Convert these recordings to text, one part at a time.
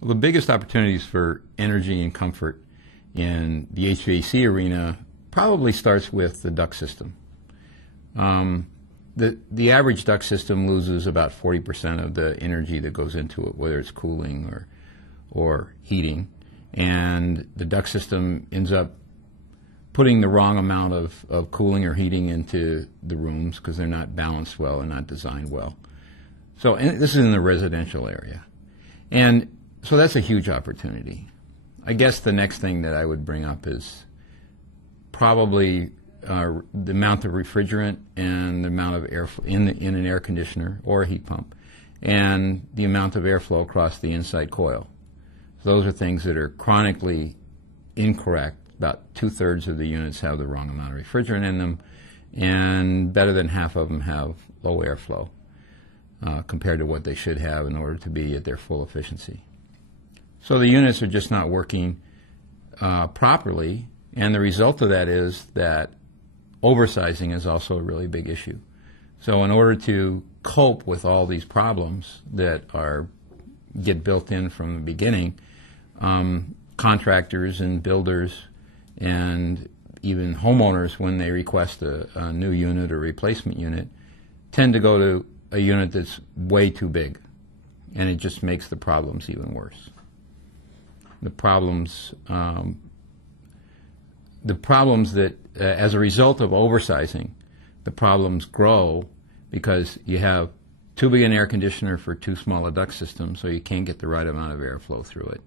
Well, the biggest opportunities for energy and comfort in the HVAC arena probably starts with the duct system. The average duct system loses about 40% of the energy that goes into it, whether it's cooling or heating, and the duct system ends up putting the wrong amount of cooling or heating into the rooms because they're not balanced well and not designed well. So, and this is in the residential area. And so that's a huge opportunity. I guess the next thing that I would bring up is probably the amount of refrigerant and the amount of air in an air conditioner or a heat pump, and the amount of airflow across the inside coil. So those are things that are chronically incorrect. About 2/3 of the units have the wrong amount of refrigerant in them, and better than half of them have low airflow compared to what they should have in order to be at their full efficiency. So the units are just not working properly, and the result of that is that oversizing is also a really big issue. So in order to cope with all these problems that get built in from the beginning, contractors and builders and even homeowners, when they request a new unit or replacement unit, tend to go to a unit that's way too big, and it just makes the problems even worse. The problems that, as a result of oversizing, the problems grow because you have too big an air conditioner for too small a duct system, so you can't get the right amount of airflow through it.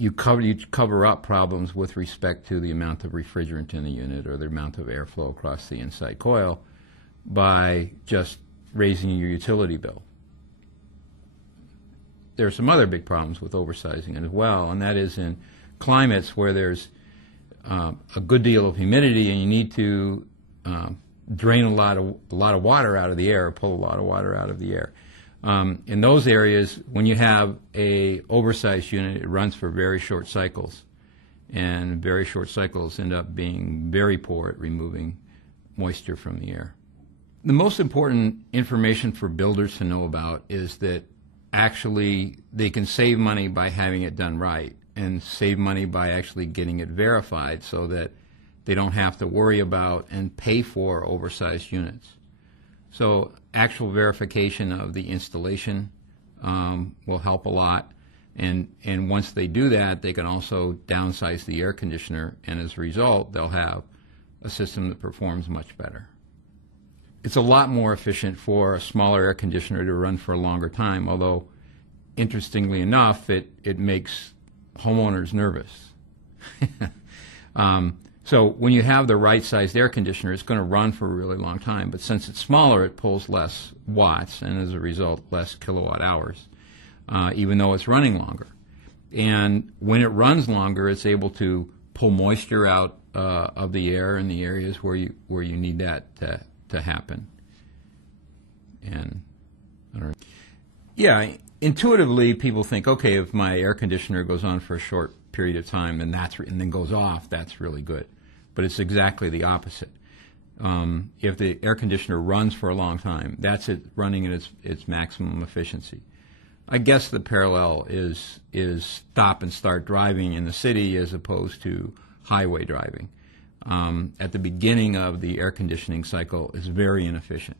You cover up problems with respect to the amount of refrigerant in the unit or the amount of airflow across the inside coil by just raising your utility bill. There are some other big problems with oversizing as well, and that is in climates where there's a good deal of humidity and you need to drain a lot of water out of the air, or pull a lot of water out of the air. In those areas, when you have a oversized unit, it runs for very short cycles, and very short cycles end up being very poor at removing moisture from the air. The most important information for builders to know about is that actually they can save money by having it done right, and save money by actually getting it verified so that they don't have to worry about and pay for oversized units. So actual verification of the installation will help a lot, and once they do that, they can also downsize the air conditioner, and as a result, they'll have a system that performs much better. It's a lot more efficient for a smaller air conditioner to run for a longer time, although interestingly enough, it makes homeowners nervous. So when you have the right-sized air conditioner, it's going to run for a really long time. But since it's smaller, it pulls less watts, and as a result, less kilowatt hours, even though it's running longer. And when it runs longer, it's able to pull moisture out of the air in the areas where you need that to happen. And I don't know. Yeah, intuitively, people think, okay, if my air conditioner goes on for a short period of time and then goes off, that's really good. But it's exactly the opposite. If the air conditioner runs for a long time, that's it running at its maximum efficiency. I guess the parallel is stop and start driving in the city as opposed to highway driving. At the beginning of the air conditioning cycle is very inefficient.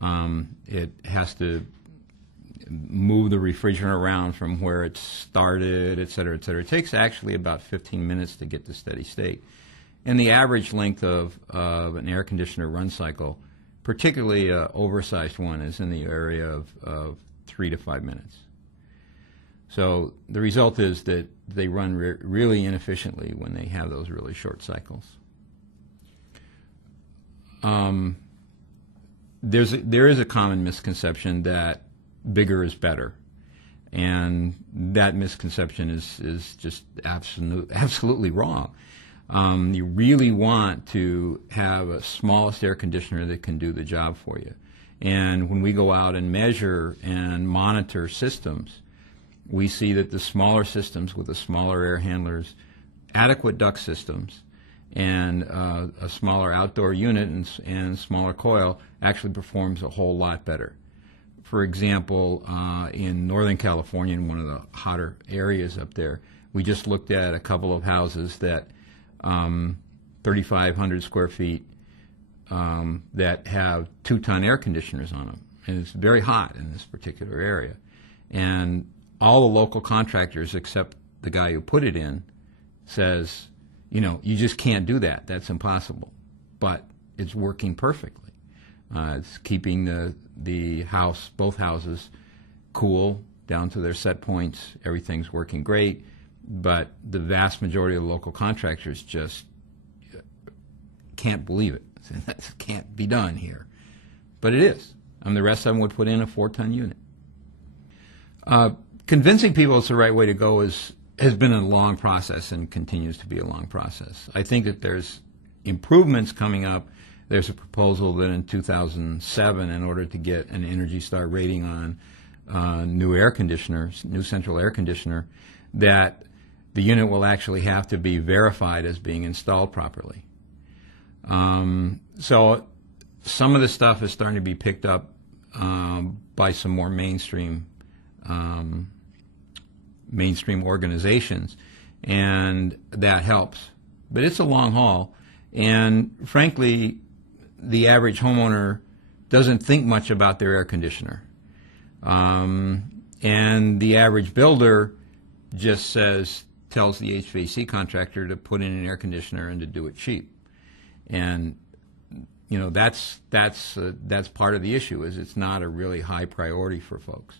It has to move the refrigerant around from where it started, et cetera, et cetera. It takes actually about 15 minutes to get to steady state. And the average length of an air conditioner run cycle, particularly an oversized one, is in the area of 3 to 5 minutes. So the result is that they run really inefficiently when they have those really short cycles. There is a common misconception that bigger is better, and that misconception is just absolutely wrong. You really want to have a smallest air conditioner that can do the job for you. And when we go out and measure and monitor systems, we see that the smaller systems with the smaller air handlers, adequate duct systems, and a smaller outdoor unit and smaller coil actually performs a whole lot better. for example, in Northern California, in one of the hotter areas up there, we just looked at a couple of houses that 3,500 square feet that have 2-ton air conditioners on them. And it's very hot in this particular area. And all the local contractors, except the guy who put it in, says, you know, you just can't do that. That's impossible. But it's working perfectly. It's keeping the house, both houses, cool down to their set points. Everything's working great. But the vast majority of the local contractors just can't believe it. That can't be done here. But it is. And the rest of them would put in a 4-ton unit. Convincing people it's the right way to go has been a long process and continues to be a long process. I think that there's improvements coming up. There's a proposal that in 2007, in order to get an Energy Star rating on new air conditioners, new central air conditioner, that the unit will actually have to be verified as being installed properly. So some of the stuff is starting to be picked up by some more mainstream organizations, and that helps. But it's a long haul, and frankly, the average homeowner doesn't think much about their air conditioner. And the average builder just tells the HVAC contractor to put in an air conditioner and to do it cheap. And you know, that's part of the issue, is it's not a really high priority for folks.